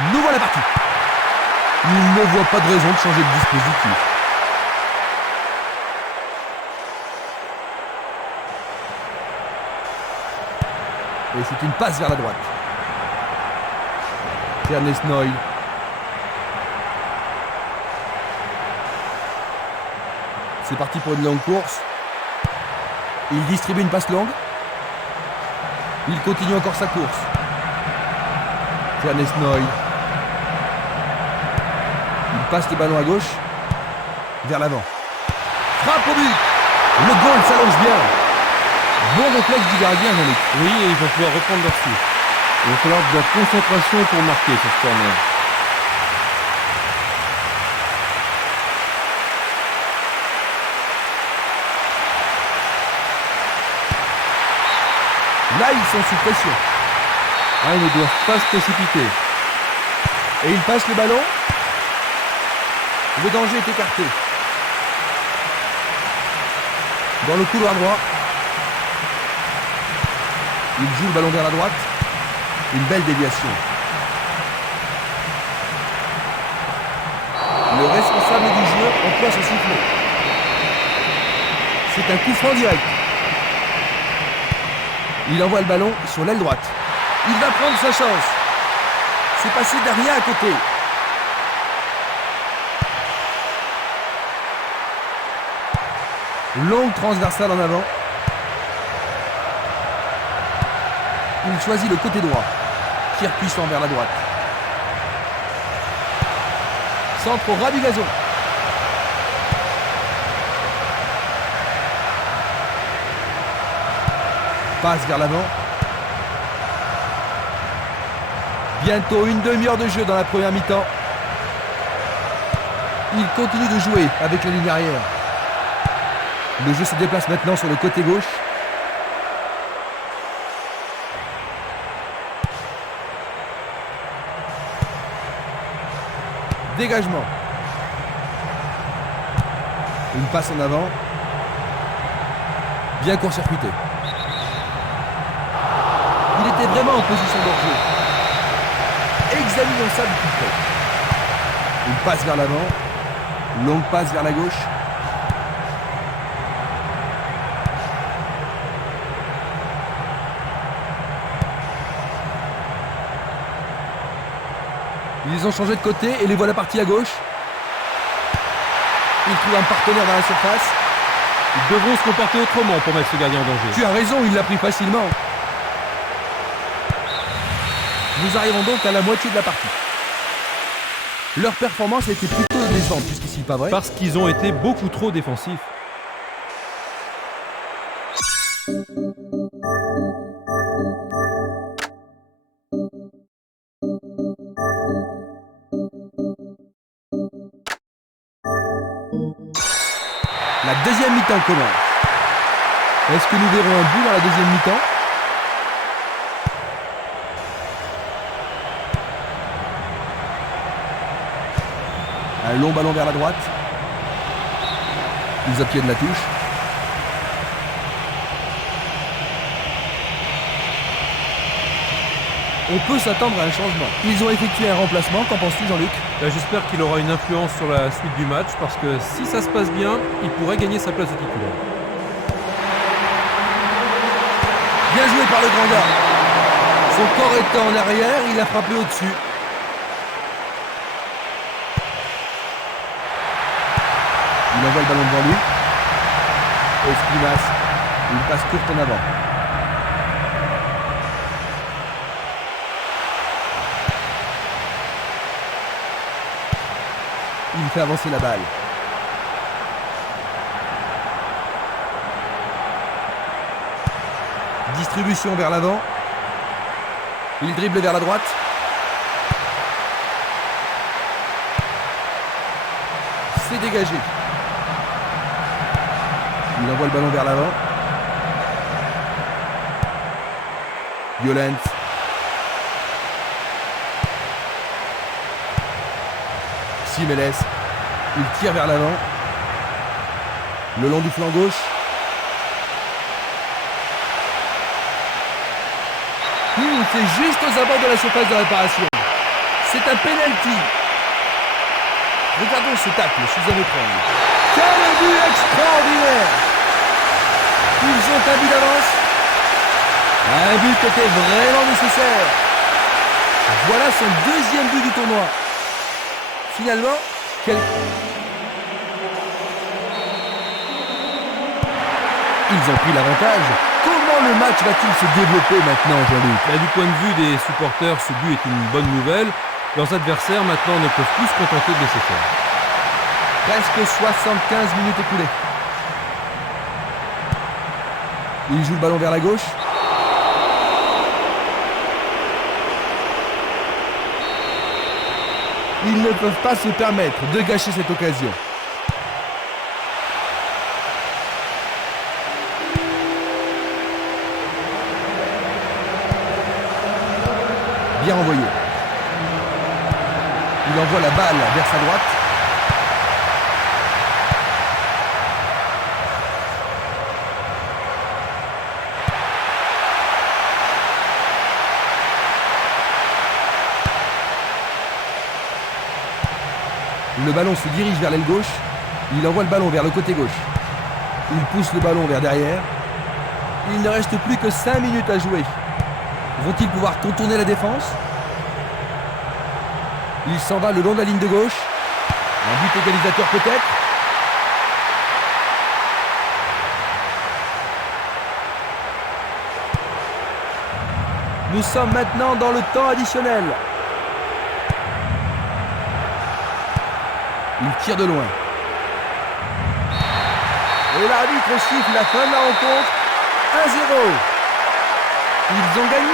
Nous voilà partis. Il ne voit pas de raison de changer de dispositif. Et c'est une passe vers la droite. Ernest Noy. C'est parti pour une longue course. Il distribue une passe longue. Il continue encore sa course. Ernest Noy. Il passe le ballon à gauche. Vers l'avant. Frappe au but. Le goal s'allonge bien. Bon réflexe du gardien, Jean-Luc. Oui, et ils vont pouvoir reprendre leur souffle. Il va falloir de la concentration pour marquer sur ce corner. Là, ils sont sous pression. Ah, ils ne doivent pas se précipiter. Et il passe le ballon. Le danger est écarté. Dans le couloir droit. Il joue le ballon vers la droite. Une belle déviation. Le responsable du jeu emploie son sifflet. C'est un coup franc direct. Il envoie le ballon sur l'aile droite. Il va prendre sa chance. C'est passé derrière à côté. Longue transversale en avant. Il choisit le côté droit. Tir puissant vers la droite. Centre au ras du gazon. Passe vers l'avant. Bientôt une demi-heure de jeu dans la première mi-temps. Il continue de jouer avec la ligne arrière. Le jeu se déplace maintenant sur le côté gauche. Dégagement. Une passe en avant. Bien court-circuité. Il était vraiment en position d'enjeu. Examinons ça du plus près. Une passe vers l'avant. Longue passe vers la gauche. Ils ont changé de côté et les voilà partis à gauche. Ils trouvent un partenaire dans la surface. Ils devront se comporter autrement pour mettre ce gardien en danger. Tu as raison, il l'a pris facilement. Nous arrivons donc à la moitié de la partie. Leur performance a été plutôt décevante jusqu'ici, pas vrai? Parce qu'ils ont été beaucoup trop défensifs. La deuxième mi-temps commence. Est-ce que nous verrons un but dans la deuxième mi-temps? Un long ballon vers la droite. Ils obtiennent la touche. On peut s'attendre à un changement. Ils ont effectué un remplacement, qu'en penses-tu, Jean-Luc? J'espère qu'il aura une influence sur la suite du match parce que si ça se passe bien, il pourrait gagner sa place de titulaire. Bien joué par le grand gars. Son corps était en arrière, il a frappé au-dessus. Il envoie le ballon devant lui. Esquinas, une passe courte en avant. Il fait avancer la balle. Distribution vers l'avant. Il dribble vers la droite. C'est dégagé. Il envoie le ballon vers l'avant. Violent. Simeles. Il tire vers l'avant. Le long du flanc gauche. C'est juste aux abords de la surface de réparation. C'est un penalty. Regardons ce tacle sous un écran. Quel but extraordinaire! Ils ont un but d'avance. Un but qui était vraiment nécessaire. Voilà son deuxième but du tournoi. Finalement, Ils ont pris l'avantage. Comment le match va-t-il se développer maintenant, Jean-Luc? Du point de vue des supporters, ce but est une bonne nouvelle. Leurs adversaires maintenant ne peuvent plus se contenter de laisser faire. Presque 75 minutes écoulées. Il joue le ballon vers la gauche. Ils ne peuvent pas se permettre de gâcher cette occasion. Bien envoyé. Il envoie la balle vers sa droite. Le ballon se dirige vers l'aile gauche. Il envoie le ballon vers le côté gauche. Il pousse le ballon vers derrière. Il ne reste plus que 5 minutes à jouer. Vont-ils pouvoir contourner la défense? Il s'en va le long de la ligne de gauche. Un but égalisateur peut-être. Nous sommes maintenant dans le temps additionnel. Il tire de loin. Et l'arbitre siffle la fin de la rencontre. 1-0. Ils ont gagné.